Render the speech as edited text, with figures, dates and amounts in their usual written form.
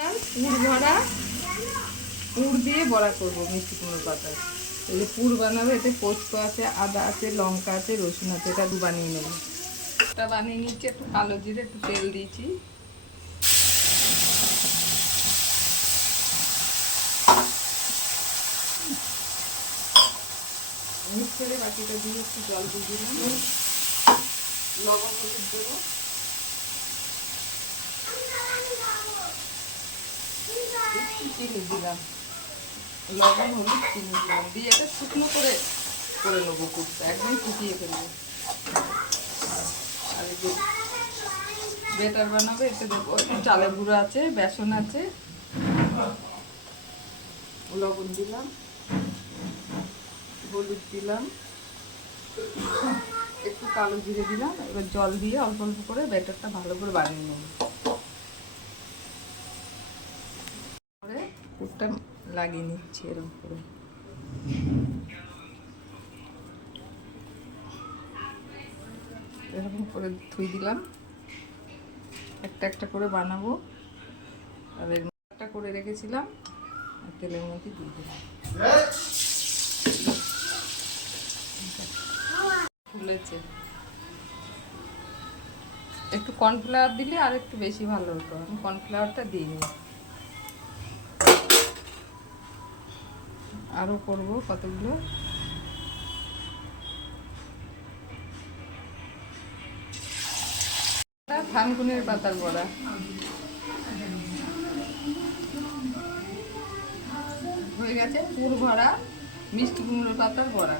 পুর ভরা পুর দিয়ে বড়া করবো মিষ্টি কুমড়োর পাতা। এই যে পুর বানাবো, এতে পোস্ত আছে, আদা আছে, লঙ্কা আছে, রসুন আছে, এটা বানিয়ে নেবো। এটা বানিয়ে নিচ্ছি, একটু কালো জিরে, একটু তেল দিয়েছি। মিক্স করে বাকিটা দিয়ে একটু জল দিয়ে দিলাম, লবণ হলুদ দেবো, চিনি দিলাম, লবণ হলুদ চিনি দিলাম, দিয়ে এটা শুকনো করে নেবো পুরটা, একদম ফুটিয়ে ফেলবো। আর এই যে বেটার বানাবো, এতে দেবো চালের গুঁড়ো আছে, বেসন আছে, লবণ দিলাম, হলুদ দিলাম, একটু কালো জিরে দিলাম। এবার জল দিয়ে অল্প অল্প করে ব্যাটারটা ভালো করে বানিয়ে নেব। পরে পুরটা লাগিয়ে নিচ্ছি এরকম করে। এরকম করে ধুই দিলাম, একটা একটা করে বানাবো। আর একটা করে রেখেছিলাম, তেলের মধ্যে দিয়ে দিলাম, ফুলেছে। একটু কর্নফ্লাওয়ার দিলে আর একটু বেশি ভালো হতো, আমি কর্নফ্লাওয়ারটা দিইনি। আরও করবো কতগুলো। থানকুনের পাতার বড়া হয়ে গেছে, পুর ভরা মিষ্টি কুমড়োর পাতার বড়া।